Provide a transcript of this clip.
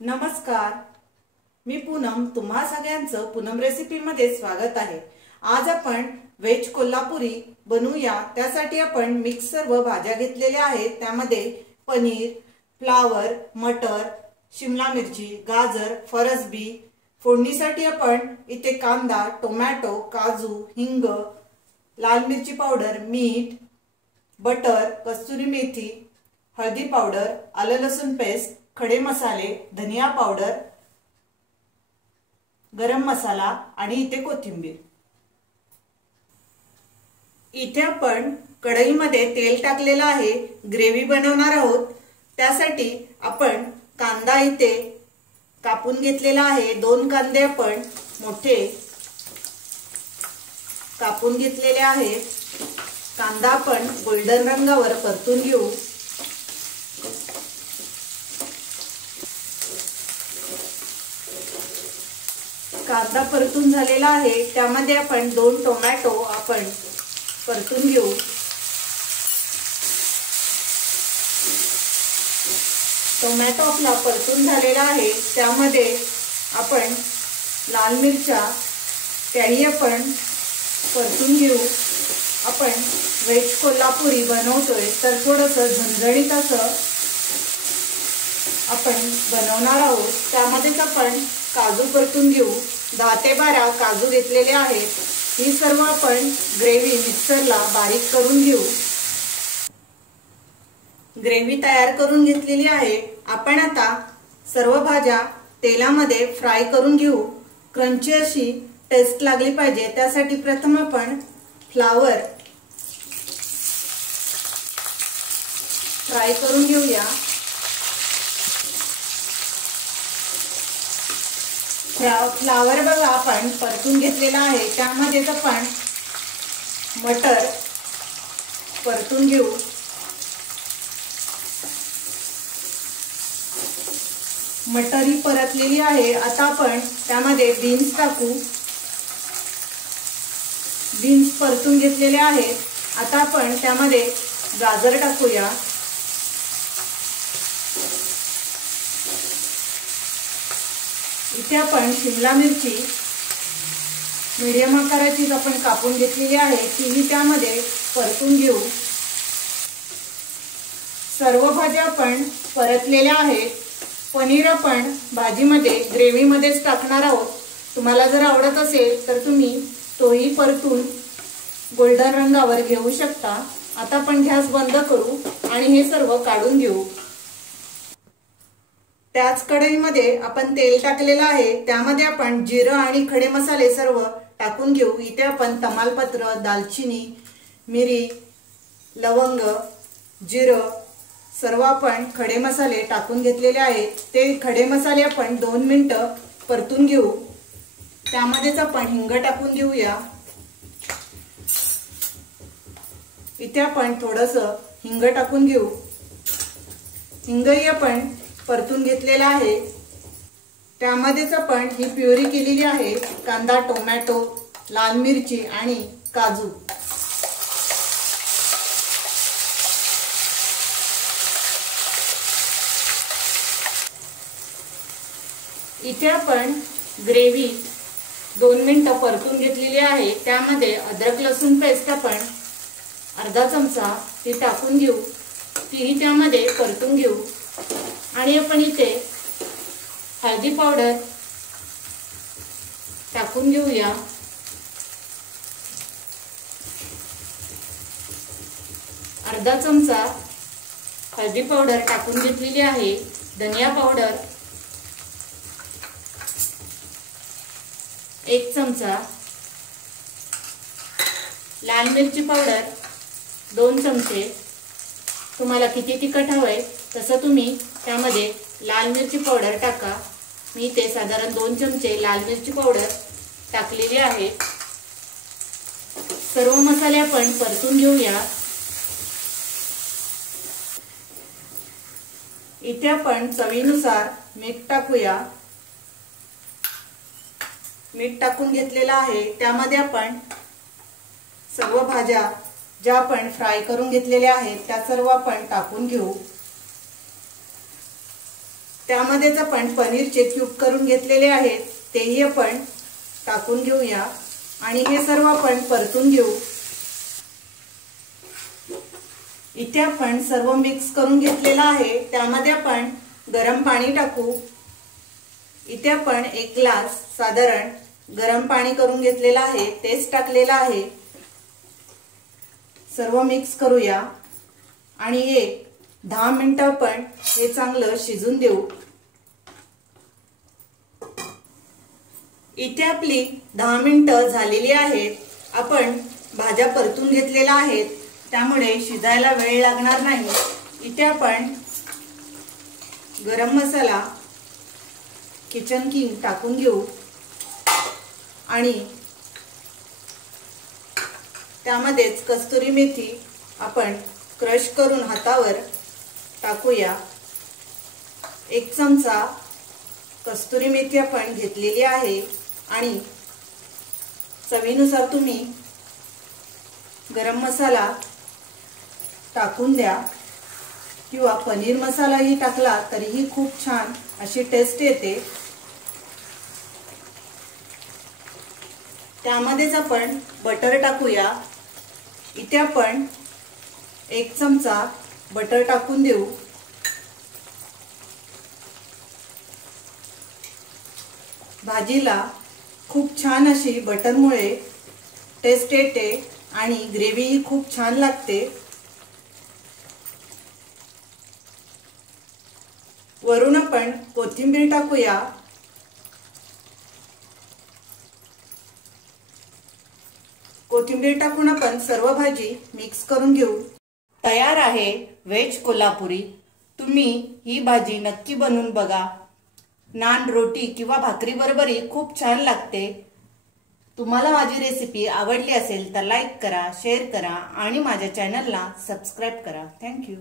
नमस्कार, मी पूनम. तुम्हा सगळ्यांचं पूनम रेसिपी मध्ये स्वागत आहे. आज आपण व्हेज कोल्हापुरी बनवूया. त्यासाठी आपण मिक्स सर्व भाज्या घेतलेल्या आहेत. त्यामध्ये पनीर, फ्लावर, मटर, शिमला मिरची, गाजर, फरसबी. फोडणीसाठी आपण इथे कांदा, टोमॅटो, काजू, हिंग, लाल मिरची पावडर, मीठ, बटर, कस्तुरी मेथी, हळदी पावडर, आलं लसूण पेस्ट, खडे मसाले, धनिया पावडर, गरम मसाला आणि इथे कोथिंबीर. इथे आपण कढईमध्ये तेल टाकलेलं आहे. ग्रेव्ही बनवणार आहोत. त्यासाठी आपण कांदा इथे कापून घेतलेला आहे. 2 कांदे आपण मोठे कापून घेतलेले आहेत. कांदा आपण गोल्डन रंगावर परतून घेऊ. कांदा परतून झालेला आहे. त्यामध्ये आपण 2 टोमॅटो आपण परतून घेऊ. टोमॅटो आपला परतून झालेला आहे. त्यामध्ये आपण लाल मिरच्या त्याही आपण परतून घेऊ. आपण व्हेज कोल्हापुरी बनवतोय तर थोडंसं झणझणीत असं आपण बनवणार आहोत. त्यामध्येच आपण काजू परतून घेऊ. 10 ते 12 काजू घेतलेले आहेत. ही सर्व आपण ग्रेव्ही मिक्सरला बारीक करून घेऊ. ग्रेव्ही तयार करून घेतलेली आहे. आपण आता सर्व भाज्या तेलामध्ये फ्राय करून घेऊ. क्रंची अशी टेस्ट लागली पाहिजे. त्यासाठी प्रथम आपण फ्लावर फ्राय करून घेऊया. फ्लावर बघा आपण परतून घेतलेला आहे. त्यामध्येच आपण मटर परतून घेऊ. मटर ही परतलेली आहे. आता आपण त्यामध्ये बीन्स टाकू. बीन्स परतून घेतलेले आहेत. आता आपण त्यामध्ये गाजर टाकूया. इथे आपण शिमला मिरची मीडियम आकाराची आपण कापून घेतलेली आहे. तीही त्यामध्ये परतून घेऊ. सर्व भाज्या आपण परतलेल्या आहेत. पनीर आपण भाजीमध्ये ग्रेव्हीमध्येच टाकणार आहोत. तुम्हाला जर आवडत असेल तर तुम्ही तोही परतून गोल्डन रंगावर घेऊ शकता. आता आपण गॅस बंद करू आणि हे सर्व काढून घेऊ. त्याच कढईमध्ये आपण तेल टाकलेलं आहे. त्यामध्ये आपण जिरं आणि खडे मसाले सर्व टाकून घेऊ. इथे आपण तमालपत्र, दालचिनी, मिरी, लवंग, जिरं सर्व आपण खडे मसाले टाकून घेतलेले आहेत. ते खडे मसाले आपण 2 मिनिटं परतून घेऊ. त्यामध्येच आपण हिंग टाकून घेऊया. इथे आपण थोडंसं हिंग टाकून घेऊ. हिंगही आपण परतून घेतलेला आहे. त्यामध्येच आपण ही प्युरी केलेली आहे. कांदा, टोमॅटो, लाल मिरची आणि काजू. इथे आपण ग्रेव्ही 2 मिनिटं परतून घेतलेली आहे. त्यामध्ये अद्रक लसूण पेस्ट आपण अर्धा चमचा ती टाकून घेऊ. तीही त्यामध्ये परतून घेऊ. आणि आपण इथे हळदी पावडर टाकून घेऊया. अर्धा चमचा हळदी पावडर टाकून घेतलेली आहे. धनिया पावडर 1 चमचा, लाल मिरची पावडर 2 चमचे. तुम्हाला किती तिखट हवंय तसं तुम्ही त्यामध्ये लाल मिरची पावडर टाका. मी ते साधारण 2 चमचे लाल मिरची पावडर टाकलेली आहे. सर्व मसाले आपण परतून घेऊया. इथे आपण चवीनुसार मीठ टाकूया. मीठ टाकून घेतलेलं आहे. त्यामध्ये आपण सर्व भाज्या ज्या आपण फ्राय करून घेतलेल्या आहेत त्या सर्व आपण टाकून घेऊ. त्यामध्येच आपण पनीरचे क्यूब करून घेतलेले आहेत तेही आपण टाकून घेऊया आणि हे सर्व आपण परतून घेऊ। इथे आपण सर्व मिक्स करून घेतलेला आहे। त्यामध्ये आपण गरम पाणी टाकू। इथे आपण 1 ग्लास साधारण गरम पाणी करून घेतलेला आहे तेच टाकलेला आहे। सर्व मिक्स करूया आणि 10 मिनिटे आपण हे चांगलं शिजून देऊ। इथे आपली 10 मिनिटे झालेली आहेत। आपण भाज्या परतून घेतलेल्या आहेत त्यामुळे शिजायला वेळ लागणार नाही। इथे आपण गरम मसाला किचन किंग टाकून घेऊ आणि त्यामध्येच कस्तुरी मेथी आपण क्रश करून हातावर टाकूया। 1 चमचा कस्तुरी मेथी आपण घेतलेली आहे आणि चवीनुसार तुम्ही गरम मसाला टाकून द्या किंवा पनीर मसालाही टाकला तरीही खूप छान अशी टेस्ट येते। त्यामध्येच आपण बटर टाकूया। इथे आपण 1 चमचा बटर टाकून देऊ। भाजीला खूप छान अशी बटरमुळे टेस्ट येते आणि ग्रेव्ही खूप छान लागते। वरून आपण कोथिंबीर टाकूया। कोथिंबीर टाकून आपण सर्व भाजी मिक्स करून घेऊ। तयार आहे व्हेज कोल्हापुरी। तुम्ही ही भाजी नक्की बनवून बघा। नान, रोटी किंवा भाकरी बरोबरही खूप छान लागते। तुम्हाला माझी रेसिपी आवडली असेल तर लाईक करा, शेअर करा आणि माझ्या चॅनलला सबस्क्राइब करा। थँक्यू।